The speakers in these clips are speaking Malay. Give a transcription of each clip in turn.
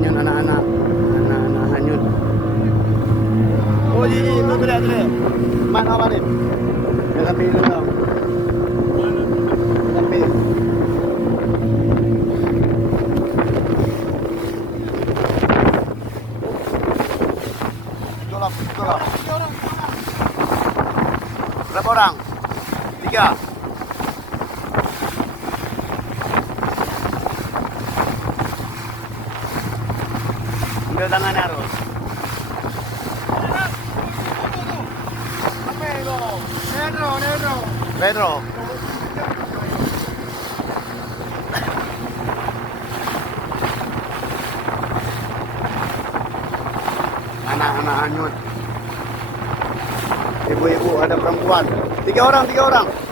hanyut anak-anak hanyut. Oh iya, itu benar. Mana apa nih? Dalam minum dong. Tapi tolong. Berapa orang? 3. Ambil tangannya harus. Pedro. Anak-anak hanyut. Ibu-ibu, ada perempuan. 3 orang.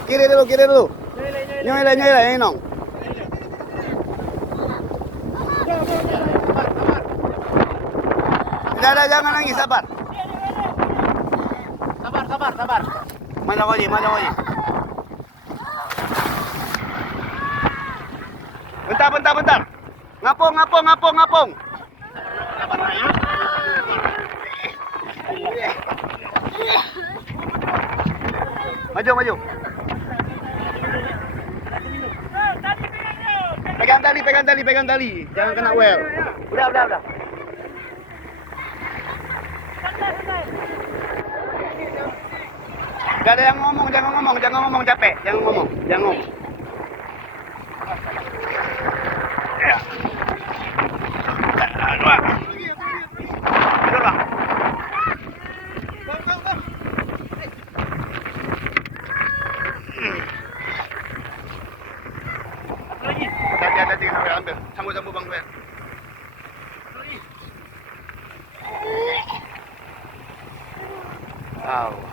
Kiri dulu. Nyelai, nong. Tidak, jangan nangis, sabar. Sabar. Mana kau ni? Bentar. Ngapung. Maju. Pegang tali. Jangan kena well. Udah. Gak ada yang ngomong, jangan ngomong capek, jangan ngomong. Ya. Tidur bang. Hati-hati kena ambil. Sambung bang Ben. Alhamdulillah.